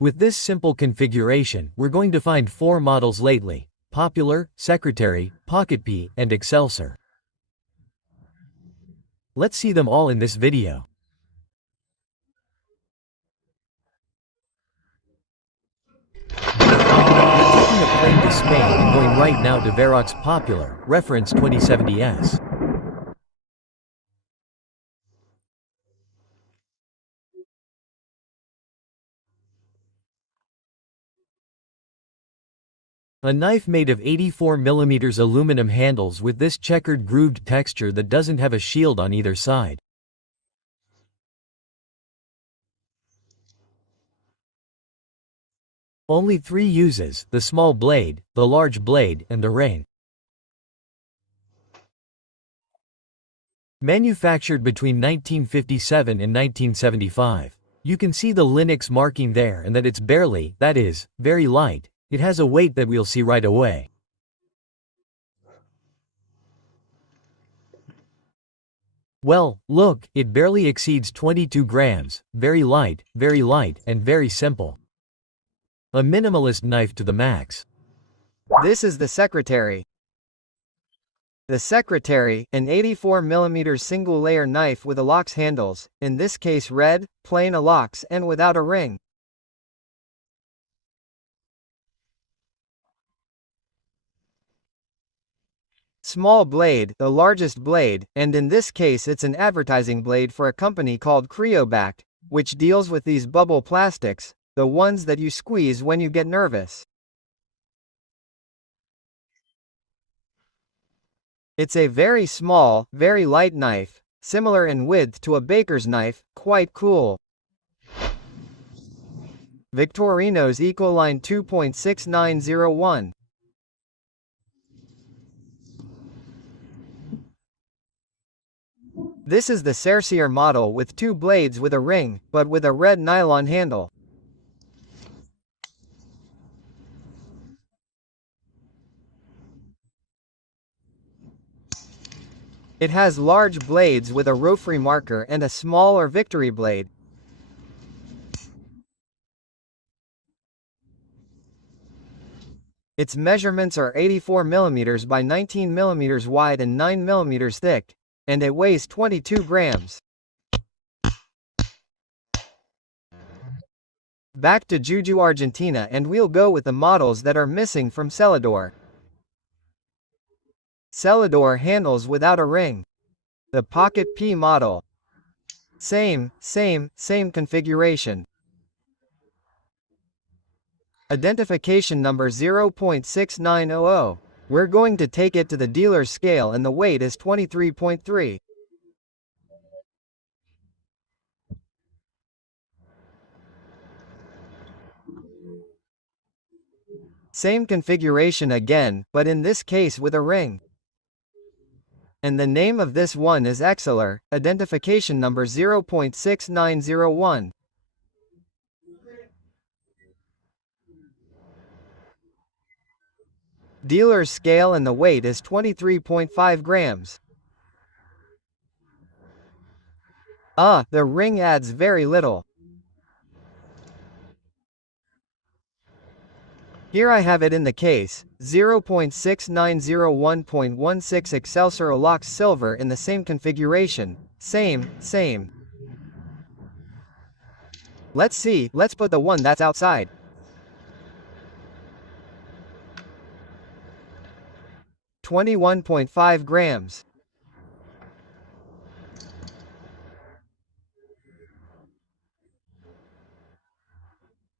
With this simple configuration, we're going to find 4 models lately: Popular, Secretary, Pocketpal, and Excelsior. Let's see them all in this video. We're taking a plane to Spain and going right now to Victorinox Popular, reference 2070S. A knife made of 84mm aluminum handles with this checkered grooved texture that doesn't have a shield on either side. Only 3 uses: the small blade, the large blade, and the ring. Manufactured between 1957 and 1975. You can see the Linux marking there and that it's barely, that is, very light. It has a weight that we'll see right away. Well, look, it barely exceeds 22 grams, very light, and very simple. A minimalist knife to the max. This is the Secretary. The Secretary, an 84mm single-layer knife with Alox handles, in this case red, plain Alox and without a ring. Small blade, the largest blade, and in this case it's an advertising blade for a company called Cryobact, which deals with these bubble plastics, the ones that you squeeze when you get nervous. It's a very small, very light knife, similar in width to a baker's knife, quite cool. Victorinox Ecoline 2.6901. This is the Excelsior model with 2 blades with a ring, but with a red nylon handle. It has large blades with a rotary marker and a smaller victory blade. Its measurements are 84mm by 19mm wide and 9mm thick, and it weighs 22 grams. Back to Juju, Argentina, and we'll go with the models that are missing from Celador. Celador handles without a ring. The Pocketpal model. Same configuration. Identification number 0.6900. We're going to take it to the dealer's scale and the weight is 23.3. Same configuration again, but in this case with a ring. And the name of this one is Excelsior, identification number 0.6901. Dealer's scale and the weight is 23.5 grams. The ring adds very little. Here I have it in the case, 0.6901.16 Excelsior Alox silver in the same configuration, same. Let's see, let's put the one that's outside. .5 grams.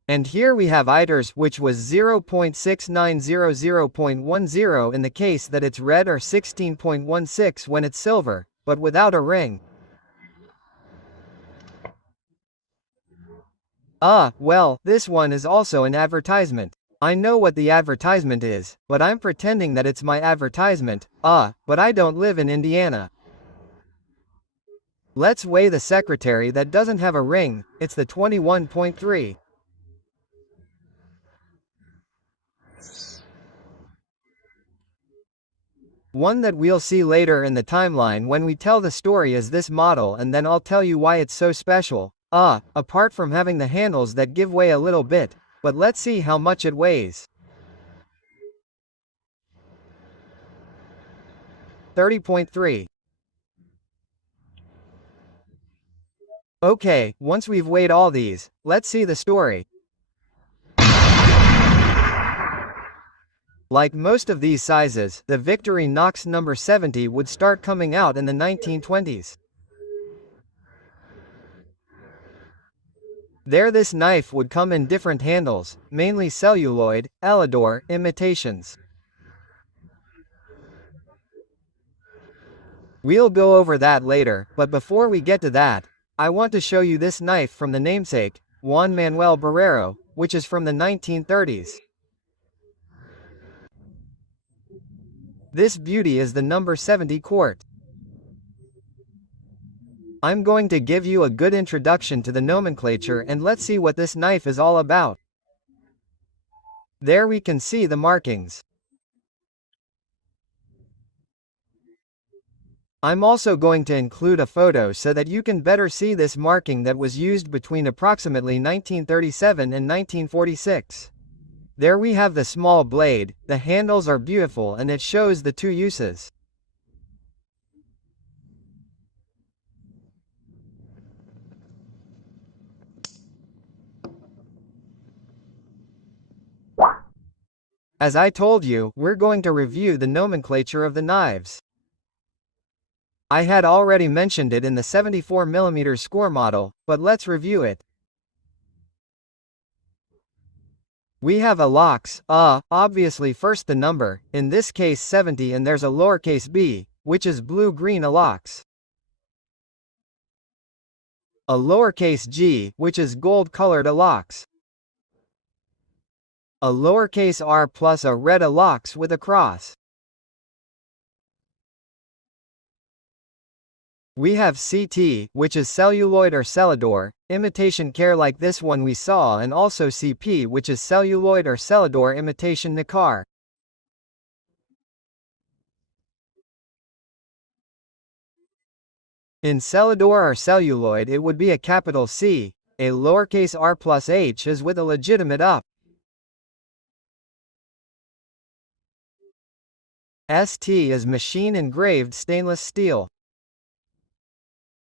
And here we have ITERS, which was 0.6900.10 in the case that it's red, or 16.16 when it's silver, but without a ring. Well, this one is also an advertisement. I know what the advertisement is, but I'm pretending that it's my advertisement, but I don't live in Indiana. Let's weigh the Secretary that doesn't have a ring, it's the 21.3. One that we'll see later in the timeline when we tell the story is this model, and then I'll tell you why it's so special. Apart from having the handles that give way a little bit, but let's see how much it weighs. 30.3. Okay, once we've weighed all these, let's see the story. Like most of these sizes, the Victorinox number 70 would start coming out in the 1920s. This knife would come in different handles, mainly celluloid, Elidor, imitations. We'll go over that later, but before we get to that, I want to show you this knife from the namesake, Juan Manuel Barrero, which is from the 1930s. This beauty is the number 70 quart. I'm going to give you a good introduction to the nomenclature and let's see what this knife is all about. There we can see the markings. I'm also going to include a photo so that you can better see this marking that was used between approximately 1937 and 1946. There we have the small blade, the handles are beautiful and it shows the two uses. As I told you, we're going to review the nomenclature of the knives. I had already mentioned it in the 74mm score model, but let's review it. We have Alox, obviously first the number, in this case 70, and there's a lowercase b, which is blue-green Alox. A lowercase g, which is gold-colored Alox. A lowercase r plus a red Alox with a cross. We have CT, which is celluloid or Celidor, imitation care like this one we saw, and also CP, which is celluloid or Celidor imitation Nicar. In Celidor or celluloid it would be a capital C, a lowercase r plus h is with a legitimate up. ST is machine engraved stainless steel.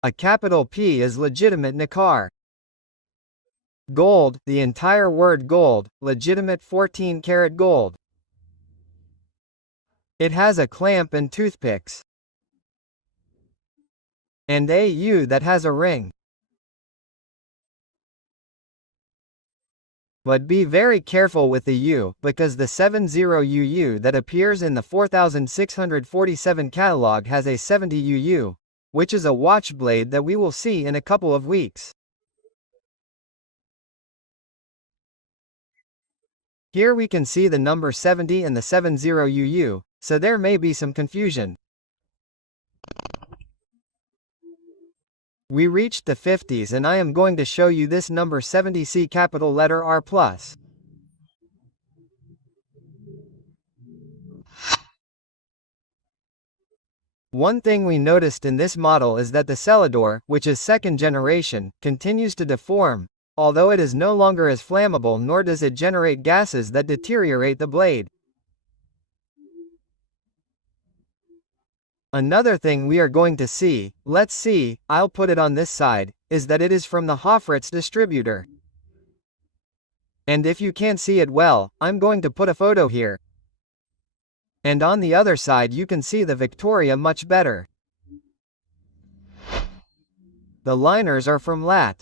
A capital P is legitimate Nicar. Gold, the entire word gold, legitimate 14-karat gold. It has a clamp and toothpicks. And AU that has a ring. But be very careful with the U, because the 70UU that appears in the 4647 catalog has a 70UU, which is a watch blade that we will see in a couple of weeks. Here we can see the number 70 and the 70UU, so there may be some confusion. We reached the 50s and I am going to show you this number 70C capital letter R+. One thing we noticed in this model is that the Celidor, which is second generation, continues to deform, although it is no longer as flammable nor does it generate gases that deteriorate the blade. Another thing we are going to see, let's see, I'll put it on this side, is that it is from the Hoffritz distributor. And if you can't see it well, I'm going to put a photo here. And on the other side you can see the Victoria much better. The liners are from Lat.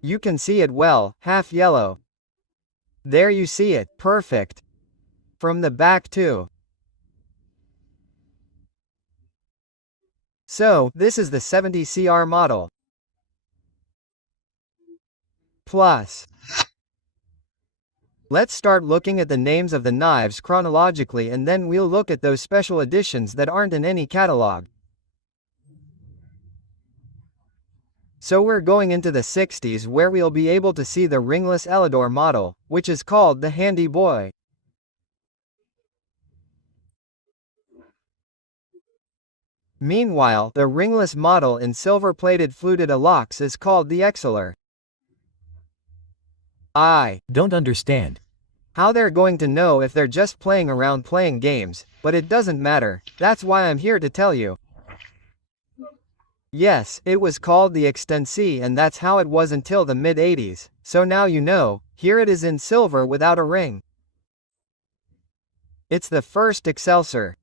You can see it well, half yellow. There you see it, perfect. From the back too. So, this is the 70CR model. Plus. Let's start looking at the names of the knives chronologically and then we'll look at those special editions that aren't in any catalog. So we're going into the 60s where we'll be able to see the ringless Elidor model, which is called the Handy Boy. Meanwhile, the ringless model in silver-plated fluted Alox is called the Excelsior. I Don't understand. How they're going to know if they're just playing around playing games, but it doesn't matter, that's why I'm here to tell you. Yes, it was called the Extensi and that's how it was until the mid-80s, so now you know, here it is in silver without a ring. It's the first Excelsior.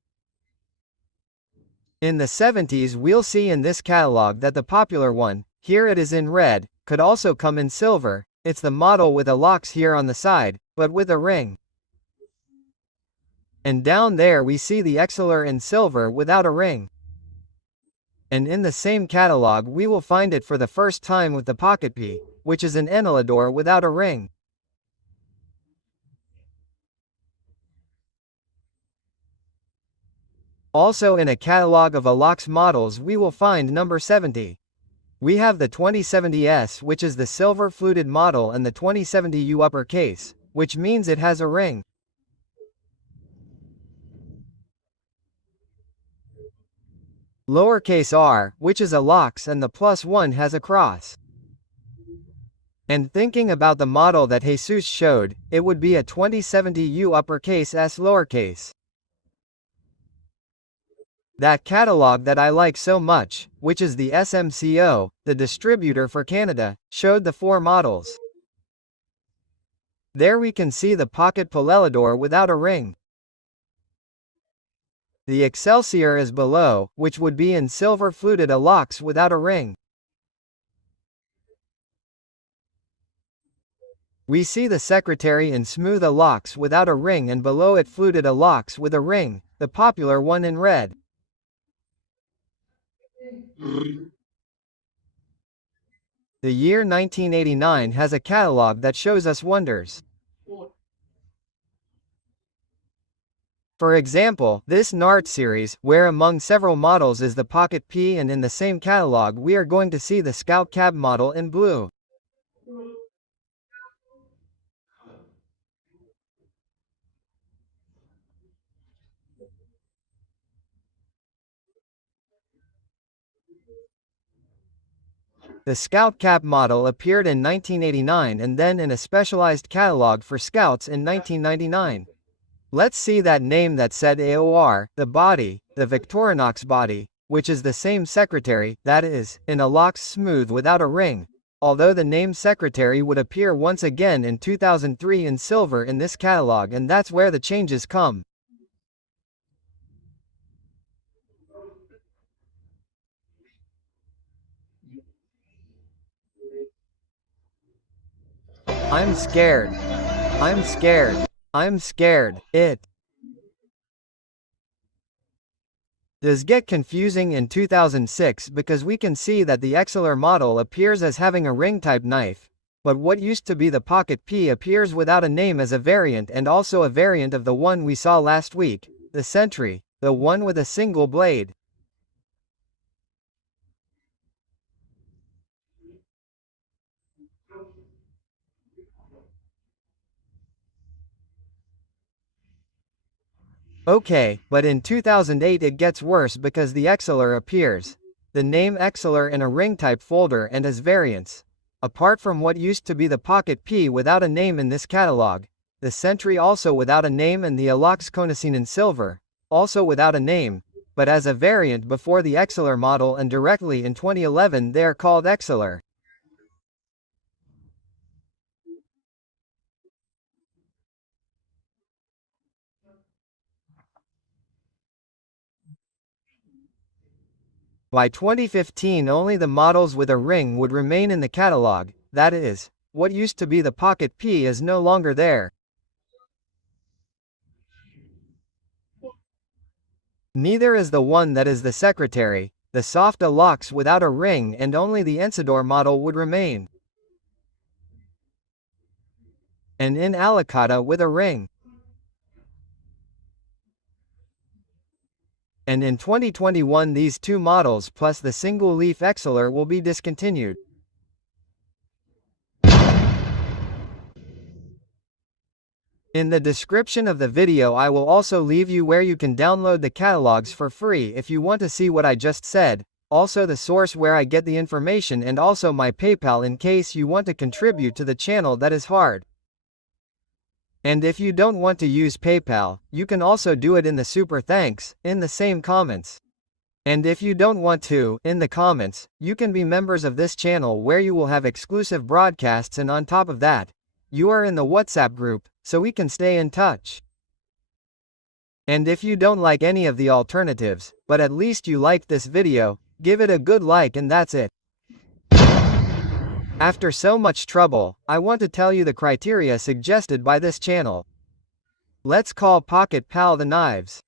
In the 70s we'll see in this catalog that the popular one, here it is in red, could also come in silver. It's the model with a locks here on the side, but with a ring. And down there we see the Excelsior in silver without a ring. And in the same catalog we will find it for the first time with the pocket P, which is an Enelador without a ring. Also in a catalog of Alox models we will find number 70. We have the 2070S, which is the silver fluted model, and the 2070U uppercase, which means it has a ring. Lowercase r, which is Alox, and the +1 has a cross. And thinking about the model that Jesus showed, it would be a 2070U uppercase S lowercase. That catalog that I like so much, which is the SMCO, the distributor for Canada, showed the 4 models. There we can see the pocket Enelador without a ring. The Excelsior is below, which would be in silver fluted Alox without a ring. We see the Secretary in smooth Alox without a ring, and below it fluted Alox with a ring, the popular one in red. The year 1989 has a catalog that shows us wonders. For example, this NART series, where among several models is the Pocket P, and in the same catalog we are going to see the Scout Cab model in blue. The Scout Cap model appeared in 1989 and then in a specialized catalog for Scouts in 1999. Let's see that name that said AOR, the body, the Victorinox body, which is the same Secretary, that is, in Alox smooth without a ring, although the name Secretary would appear once again in 2003 in silver in this catalog, and that's where the changes come. I'm scared. I'm scared. I'm scared. It does get confusing in 2006 because we can see that the Excelsior model appears as having a ring-type knife, but what used to be the Pocket P appears without a name as a variant, and also a variant of the one we saw last week, the Sentry, the one with a single blade. Okay, but in 2008 it gets worse because the Excelsior appears. The name Excelsior in a ring-type folder and as variants. Apart from what used to be the Pocket P without a name in this catalog, the Sentry also without a name, and the Alox Conocine in silver, also without a name, but as a variant before the Excelsior model, and directly in 2011 they are called Excelsior. By 2015 only the models with a ring would remain in the catalog, that is, what used to be the Pocket P is no longer there. Neither is the one that is the Secretary, the soft Alox without a ring, and only the Encidor model would remain. And in Alicata with a ring. And in 2021 these 2 models plus the single-leaf Excelsior will be discontinued. In the description of the video I will also leave you where you can download the catalogs for free if you want to see what I just said, also the source where I get the information and also my PayPal in case you want to contribute to the channel that is hard. And if you don't want to use PayPal, you can also do it in the super thanks, in the same comments. And if you don't want to, in the comments, you can be members of this channel where you will have exclusive broadcasts and on top of that, you are in the WhatsApp group, so we can stay in touch. And if you don't like any of the alternatives, but at least you liked this video, give it a good like and that's it. After so much trouble, I want to tell you the criteria suggested by this channel. Let's call pocketpal the knives.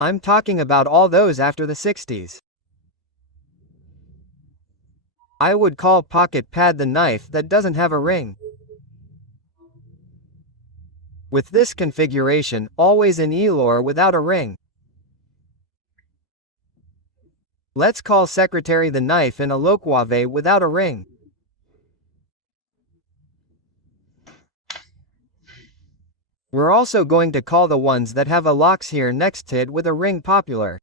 I'm talking about all those after the 60s. I would call pocketpad the knife that doesn't have a ring. With this configuration, always in Elor without a ring. Let's call secretary the knife in Aloquave without a ring. We're also going to call the ones that have Alox here next to it with a ring popular.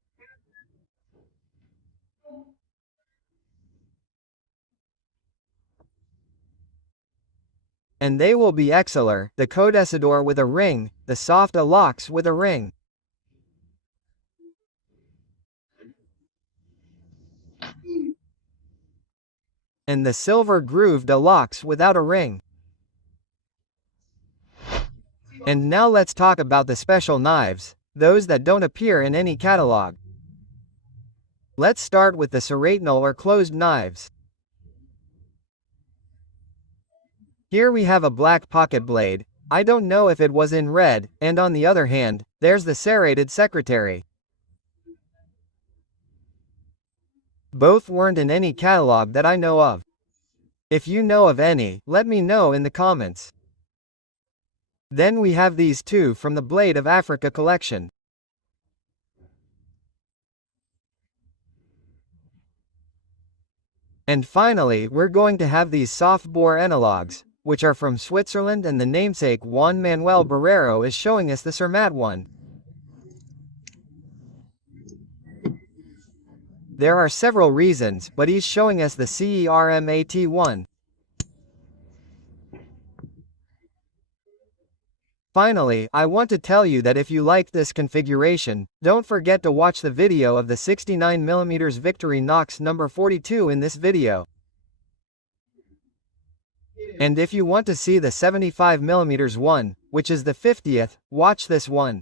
And they will be Excelsior, the Codecador with a ring, the soft Alox with a ring. And the silver grooved Alox without a ring. And now let's talk about the special knives, those that don't appear in any catalog. Let's start with the serrational or closed knives. Here we have a black pocket blade, I don't know if it was in red, and on the other hand, there's the serrated secretary. Both weren't in any catalog that I know of. If you know of any, let me know in the comments. Then we have these two from the Blade of Africa collection. And finally, we're going to have these soft bore analogs, which are from Switzerland, and the namesake Juan Manuel Barrero is showing us the Cermat one. There are several reasons, but he's showing us the CERMAT one. Finally, I want to tell you that if you liked this configuration, don't forget to watch the video of the 69mm Victorinox number 42 in this video. And if you want to see the 75mm one, which is the 50th, watch this one.